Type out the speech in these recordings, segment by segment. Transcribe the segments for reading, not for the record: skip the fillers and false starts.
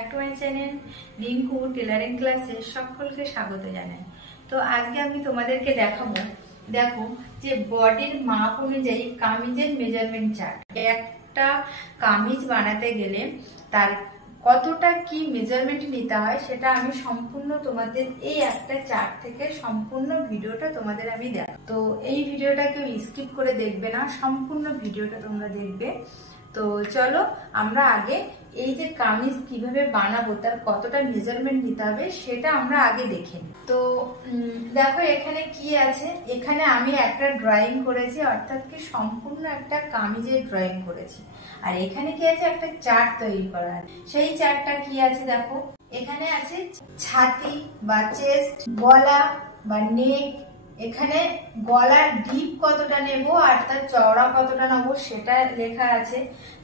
Back to my channel Rinku tailoring ক্লাসে সকলকে স্বাগত জানাই। তো আজকে আমি তোমাদেরকে দেখাবো, দেখো যে বডির মাপ অনুযায়ী কামিজের মেজারমেন্ট চার্ট। একটা কামিজ বানাতে গেলে তার কতটা কি মেজারমেন্ট নিতে হয় সেটা আমি সম্পূর্ণ তোমাদের এই একটা চার্ট থেকে সম্পূর্ণ ভিডিওটা তোমাদের আমি দেখাবো। তো এই ভিডিওটা কেউ স্কিপ করে দেখবে না, সম্পূর্ণ ভিডিওটা তোমরা দেখবে। তো চলো আমরা আগে এই যে কামিজ কিভাবে বানাবো তার কতটা মেজারমেন্ট নিতে হবে সেটা আমরা আগে দেখে নিই। তো দেখো এখানে কি আছে, এখানে আমি একটা ড্রয়িং করেছি, অর্থাৎ কি সম্পূর্ণ একটা কামিজের ড্রয়িং করেছি। আর এখানে কি আছে, একটা চার্ট তৈরি করা আছে। সেই চার্টটা কি আছে দেখো, এখানে আছে ছাতি বা চেস্ট, গলা বা নেক, এখানে গলার ডিপ কতটা নেব আর তার চওড়া কতটা নেব সেটা লেখা আছে।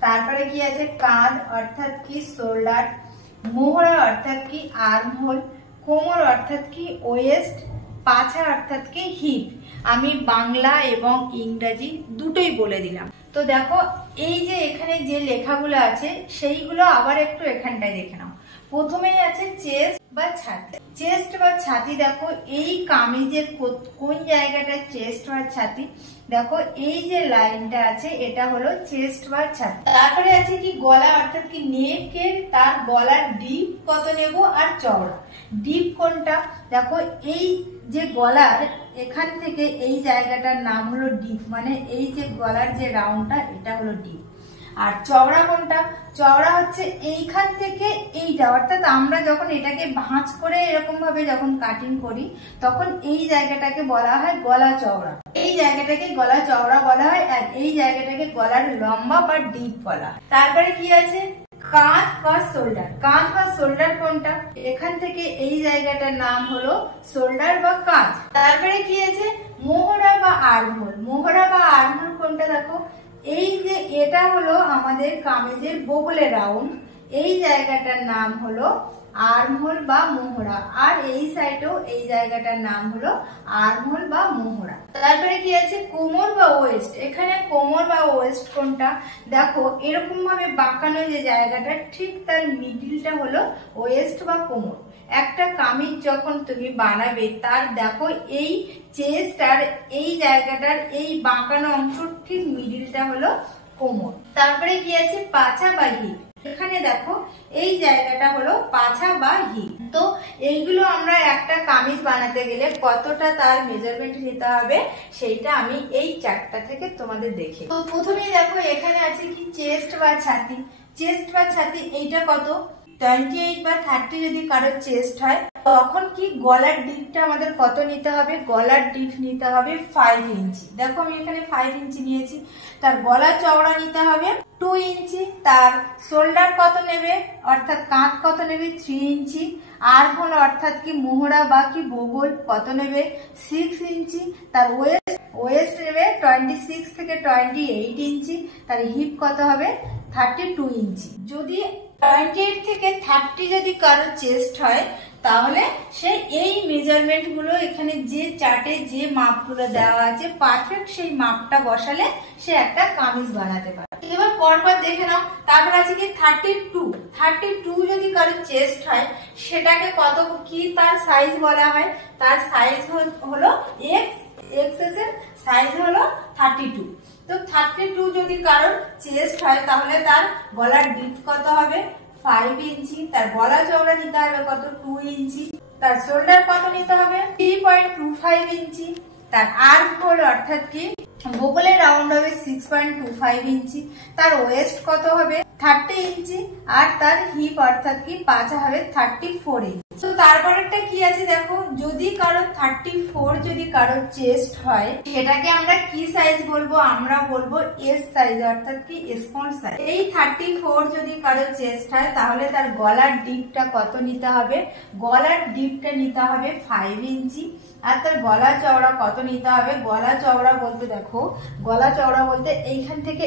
তারপরে কি আছে কাঁধ অর্থাৎ কি শোল্ডার, মোহরা অর্থাৎ কি আর্ম হোল, কোমর অর্থাৎ কি ওয়েস্ট, পাছা অর্থাৎ কি হিপ। আমি বাংলা এবং ইংরাজি দুটোই বলে দিলাম। তো দেখো এই যে এখানে যে লেখাগুলো আছে সেইগুলো আবার একটু এখানটায় দেখে নাও। প্রথমেই আছে চেস্ট বা ছাতি। চেস্ট বা ছাতি দেখো এই কামিজের কোন জায়গাটা চেস্ট বা ছাতি, দেখো এই যে লাইনটা আছে এটা হলো চেস্ট বা ছাতি। তারপরে আছে কি গলা অর্থাৎ কি নেকের, তার গলার ডিপ কত নেব আর চওড়া। ডিপ কোনটা, দেখো এই যে গলার এখান থেকে এই জায়গাটার নাম হলো ডিপ, মানে এই যে গলার যে রাউন্ডটা এটা হলো ডিপ। আর চওড়া কোনটা, চওড়া হচ্ছে এইখান থেকে এইটা, অর্থাৎ আমরা যখন এটাকে ভাঁজ করে এরকম ভাবে যখন কাটিং করি তখন এই জায়গাটাকে বলা হয় গলা চওড়া, এই জায়গাটাকে গলা চওড়া বলা হয়, আর এই জায়গাটাকে গলার লম্বা বা ডিপ বলা হয়। তারপরে কি আছে কাঁধ বা শোল্ডার। কাঁধ বা শোল্ডার কোনটা, এখান থেকে এই জায়গাটার নাম হলো শোল্ডার বা কাঁধ। তারপরে কি আছে মোহরা বা আর্মহোল। মোহরা বা আর্মহোল কোনটা, দেখো এই যে এটা হলো আমাদের কামিজের বগলের রাউন্ড, এই জায়গাটার নাম হলো আর্মহোল বা মোহরা, আর এই সাইডেও এই জায়গাটার নাম হলো আর্মহোল বা মোহরা। তারপরে কি আছে কোমর বা ওয়েস্ট। এখানে কোমর বা ওয়েস্ট কোনটা, দেখো এরকম ভাবে বাঁকানো যে জায়গাটা ঠিক তার মিডিলটা হলো ওয়েস্ট বা কোমর। একটা কামিজ যখন তুমি বানাবে তার দেখো এই চেস্ট আর এই জায়গাটার এই বাঁকানো অংশ ঠিক মিডিলটা হলো কোমর। তারপরে কি আছে পাছা বা হিপ। এখানে দেখো এই জায়গাটা হলো পাছা বা হিপ। তো এইগুলো আমরা একটা কামিজ বানাতে গেলে কতটা তার মেজারমেন্ট নিতে হবে সেইটা আমি এই চার্টটা থেকে তোমাদের দেখি। তো প্রথমেই দেখো এখানে আছে কি চেস্ট বা ছাতি। চেস্ট বা ছাতি এইটা কত, 28 বা 30 যদি কারোর চেস্ট হয় তখন কি গলার ডিপটা আমাদের কত নিতে হবে, গলার ডিপ নিতে হবে 5 ইঞ্চি। দেখো আমি এখানে 5 ইঞ্চি নিয়েছি। তার গলা চওড়া নিতে হবে 2 ইঞ্চি। তার শোল্ডার কত নেবে অর্থাৎ কাঁধ কত নেবে 3 ইঞ্চি। আর্মহোল অর্থাৎ কি মোহরা বা কি বগল কত নেবে 6 ইঞ্চি। তার ওয়েস্ট নেবে 26 থেকে 28 ইঞ্চি। তার হিপ কত হবে 32 ইঞ্চি। যদি 28 থেকে 30 যদি কারো চেস্ট হয় তাহলে সে এই মেজারমেন্ট গুলো এখানে যে চার্টে যে মাপগুলো দেওয়া আছে পারফেক্ট সেই মাপটা বসালে সে একটা কামিজ বানাতে পারে। এবার পরপর দেখে নাও। তারপর আছে কি 32 যদি কারো চেস্ট হয় সেটাকে কত কি তার সাইজ বলা হয়, তার সাইজ হলো এক্স এর সাইজ হলো 32। তো 32 যদি কারোর চেস্ট হয় তাহলে তার গলার ডিপ কত হবে 5 ইঞ্চি। তার গলা চওড়া নিতে হবে কত 2 ইঞ্চি। তার শোল্ডার কত নিতে হবে 3.25 ইঞ্চি। তার আর্ম হোল অর্থাৎ কি বগলের রাউন্ড হবে 6.25 ইঞ্চি। তার ওয়েস্ট কত হবে 30 ইঞ্চি। আর তার হিপ অর্থাৎ কি পাছা হবে 34 ইঞ্চি। তো তারপরেরটা কি আছে দেখো, যদি কারো 34 যদি কারো চেস্ট হয় সেটাকে আমরা কি সাইজ বলবো, আমরা বলবো এস সাইজ অর্থাৎ কি স্মল সাইজ। এই 34 যদি কারো চেস্ট হয় তাহলে তার গলার ডিপটা কত নিতে হবে, গলার ডিপটা নিতে হবে 5 ইঞ্চি। আর তার গলা চওড়া কত নিতে হবে, গলা চওড়া বলতে দেখো গলা চওড়া বলতে এইখান থেকে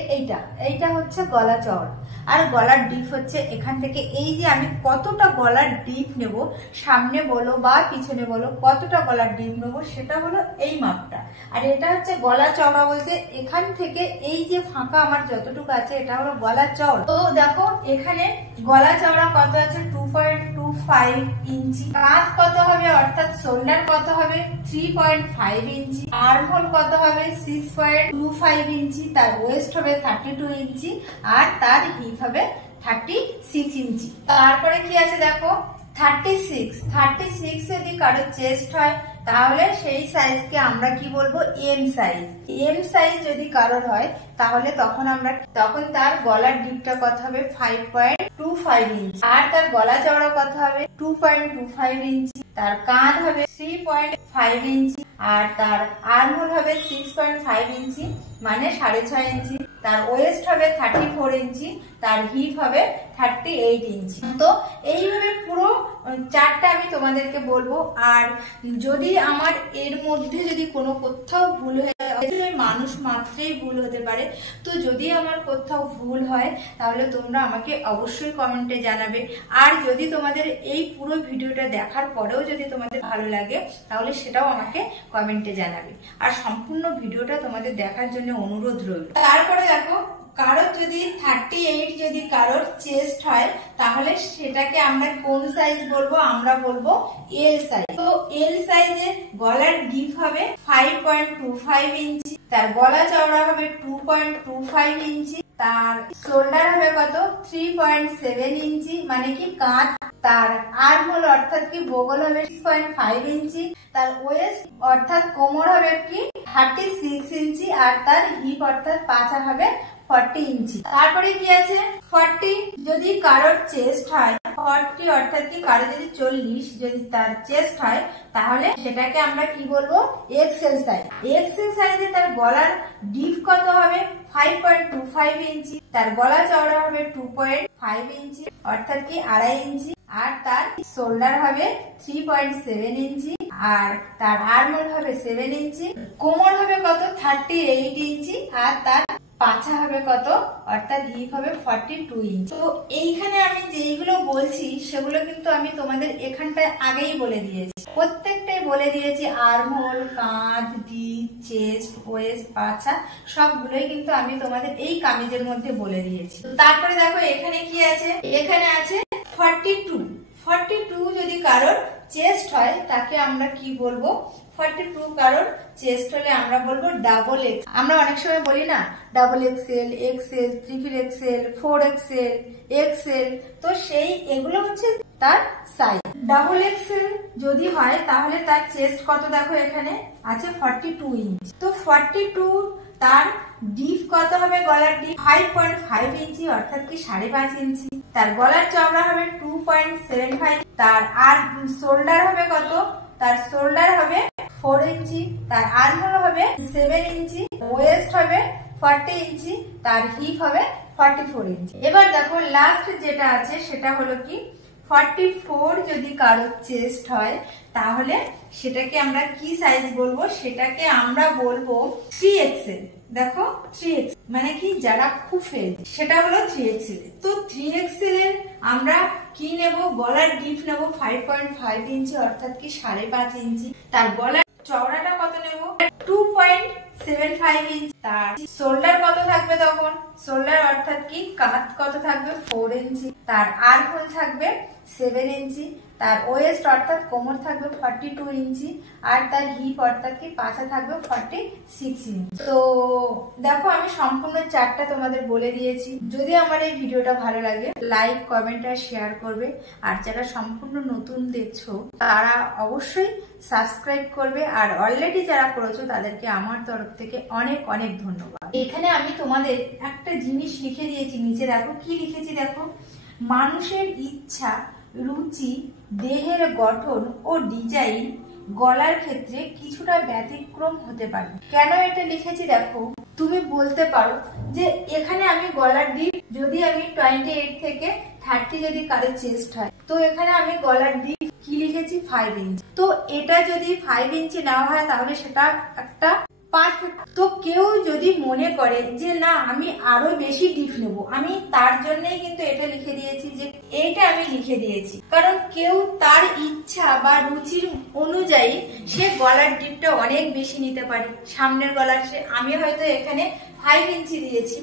এইটা হচ্ছে গলা চওড়া, আর গলার ডিপ হচ্ছে এখান থেকে এই যে আমি কতটা গলার ডিপ নেব, সামনে বলো বা পিছনে বলো কতটা গলার ডিপ নেবো সেটা হলো এই মাপটা। আর এটা হচ্ছে গলা চওড়া বলতে এখান থেকে এই যে ফাঁকা আমার যতটুকু আছে এটা হলো গলা চওড়া। তো দেখো এখানে গলা চওড়া কত আছে 2.25 ইঞ্চি, কাঁধ কত হবে অর্থাৎ শোল্ডার কত হবে 3.5 ইঞ্চি, আর্মহোল কত হবে 6.25 ইঞ্চি, তার ওয়েস্ট হবে 32 ইঞ্চি আর তার হিপ হবে 36 ইঞ্চি। তারপরে কি আছে দেখো 36 যদি কারো চেস্ট হয় তাহলে সেই সাইজকে আমরা কি বলবো এম সাইজ। এম সাইজ যদি কারোর হয় তাহলে তখন তার গলার ডিপটা কত হবে 5.25 ইঞ্চি আর তার গলা চওড়া কত হবে 2.25 ইঞ্চি, তার কাঁধ হবে 3.5 ইঞ্চি আর তার আর্মহোল হবে 6.5 ইঞ্চি মানে 6.5 ইঞ্চি, তার ওয়েস্ট হবে 34 ইঞ্চি, তার হিপ হবে 38 ইঞ্চি। তো এইভাবে পুরো চারটা আমি তোমাদেরকে বলবো। আর যদি আমার এর মধ্যে যদি কোনো কোথাও ভুল হয়, মানুষ মাত্রেই ভুল হতে পারে, তো যদি আমার কোথাও ভুল হয় তাহলে তোমরা আমাকে অবশ্যই কমেন্টে জানাবে। আর যদি তোমাদের এই পুরো ভিডিওটা দেখার পরেও যদি তোমাদের ভালো লাগে তাহলে সেটাও আমাকে কমেন্টে জানাবে। আর সম্পূর্ণ ভিডিওটা তোমাদের দেখার জন্য অনুরোধ রইল। তারপরে দেখো কারোর যদি 38 যদি কারোর চেস্ট হয় তাহলে সেটাকে আমরা কোন সাইজ বলবো, আমরা বলবো এল সাইজ। তো এল সাইজে গলার ডিপ হবে 5.25 ইঞ্চি, তার গলা চওড়া হবে 2.25 ইঞ্চি, তার শোল্ডার হবে কত 3.7 ইঞ্চি মানে কি কাঁধ, তার আর্মহোল অর্থাৎ কি বগল হবে 6.5 ইঞ্চি, তার ওয়েস্ট অর্থাৎ কোমর হবে কি 36 ইঞ্চি আর তার হিপ অর্থাৎ পাছা হবে 40 ইঞ্চি। তারপরে কি আছে 40 যদি কারোর চেস্ট হয়, 40 অর্থাৎ কি কারো যদি 40 যদি তার চেস্ট হয় তাহলে সেটাকে আমরা কি বলবো এক্সেল সাইজ। এক্সেল সাইজে তার গলার ডিপ কত হবে 5.25 ইঞ্চি, তার গলা চওড়া হবে 2.5 ইঞ্চি অর্থাৎ কি 2.5 ইঞ্চি আর তার শোল্ডার হবে 3.7 ইঞ্চি আর তার আর্মহোল হবে 7 ইঞ্চি, কোমর হবে কত 38 ইঞ্চি আর তার পাছা হবে কত অর্থাৎ হিপ হবে 42 ইঞ্চি। তো এইখানে আমি যেইগুলো বলছি সেগুলো কিন্তু আমি তোমাদের এখানটায় আগেই বলে দিয়েছি, প্রত্যেকটাই বলে দিয়েছি। আর্মহোল, কাঁধ, ডিপ, চেস্ট, ওয়েস্ট, পাছা সবগুলোই কিন্তু আমি তোমাদের এই কামিজের মধ্যে বলে দিয়েছি। তারপরে দেখো এখানে কি আছে, এখানে আছে 42 যদি কারোর চেস্ট হয় তাকে আমরা কি বলবো 42 কারোর চেস্ট হলে আমরা বলবো ডাবল এক্স। আমরা অনেক সময় বলি না double excel, excel, triple excel, 4 excel, excel, তো সেই এগুলো হচ্ছে তার সাইজ। ডাবল এক্সেল যদি হয় তাহলে তার চেস্ট কত দেখো এখানে আছে 42 ইঞ্চি। তো 42 তার ডিপ কত হবে, গলার ডিপ 5.5 ইঞ্চি অর্থাৎ কি 5.5 ইঞ্চি, তার গলার চওড়া হবে 2.75, তার আর শোল্ডার হবে কত, তার শোল্ডার হবে 4 ইঞ্চি, তার আর্মহোল হবে 7 ইঞ্চি, ওয়েস্ট হবে 40 ইঞ্চি, তার হিপ হবে 44 ইঞ্চি। এবার দেখো লাস্ট যেটা আছে সেটা হলো কি 44 যদি কারো চেস্ট হয় তাহলে সেটাকে আমরা কি সাইজ বলবো, সেটাকে আমরা বলবো 3XL। দেখো 3XL মানে কি যারা খুব হেলদি সেটা হলো 3XL। তো 3XL এর আমরা কি নেব, গলার ডিপ নেব 5.5 ইঞ্চি অর্থাৎ কি 5.5 ইঞ্চি, তার গলার চওড়াটা কত নেব 2.75 ইঞ্চি, তার শোল্ডার কত থাকবে তখন শোল্ডার অর্থাৎ কি কাঁধ কত থাকবে 4 ইঞ্চি, তার আর্মহোল থাকবে 7 ইঞ্চি, তার ওয়েস্ট অর্থাৎ কোমর থাকবে 42 ইঞ্চি আর তার হিপ অর্থাৎ কি পাছা থাকবে 46 ইঞ্চি। তো দেখো আমি সম্পূর্ণ চারটা তোমাদের বলে দিয়েছি। যদি আমার এই ভিডিওটা ভালো লাগে লাইক, কমেন্ট আর শেয়ার করবে। আর যারা সম্পূর্ণ নতুন দেখছো তারা অবশ্যই সাবস্ক্রাইব করবে। আর অলরেডি যারা করেছো তাদেরকে আমার তরফ থেকে অনেক অনেক ধন্যবাদ। এখানে আমি তোমাদের একটা জিনিস লিখে দিয়েছি নিচে, দেখো কি লিখেছি দেখো, মানুষের ইচ্ছা, রুচি, দেহের গঠন ও ডিজাইন গলার ক্ষেত্রে কিছুটা ব্যতিক্রম হতে পারে। কেন এটা লিখেছি দেখো, তুমি বলতে পারো যে এখানে আমি গলার ডিপ যদি আমি 28 থেকে 30 যদি কারো চেস্ট হয় তো এখানে আমি গলার ডিপ কি লিখেছি 5 ইঞ্চি। তো এটা যদি 5 ইঞ্চি নেওয়া হয় তাহলে সেটা একটা পারফেক্ট। তো কেউ যদি মনে করে যে না আমি আরো বেশি ডিপ নেব, আমি তার জন্যই কিন্তু এটা লিখে দিয়েছি যে এইটা আমি লিখে দিয়েছি, কারণ কেউ তার ইচ্ছা বা রুচির অনুযায়ী সে গলার ডিপটা অনেক বেশি নিতে পারে। সামনের গলার আমি হয়তো এখানে 5 ইঞ্চি দিয়েছি,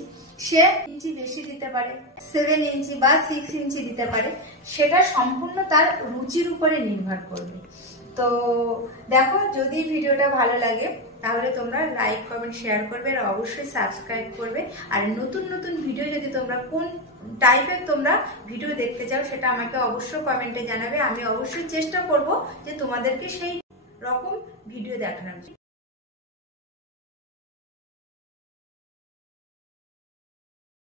সে ইঞ্চি বেশি দিতে পারে, 7 ইঞ্চি বা 6 ইঞ্চি দিতে পারে। সেটা সম্পূর্ণ তার রুচির উপরে নির্ভর করবে। তো দেখো, যদি ভিডিওটা ভালো লাগে তাহলে তোমরা লাইক, কমেন্ট, শেয়ার করবে আর অবশ্যই সাবস্ক্রাইব করবে। আর নতুন নতুন ভিডিও যদি তোমরা কোন টাইপের তোমরা ভিডিও দেখতে চাও সেটা আমাকে অবশ্যই কমেন্টে জানাবে। আমি অবশ্যই চেষ্টা করব যে তোমাদেরকে সেই রকম ভিডিও দেখানোর।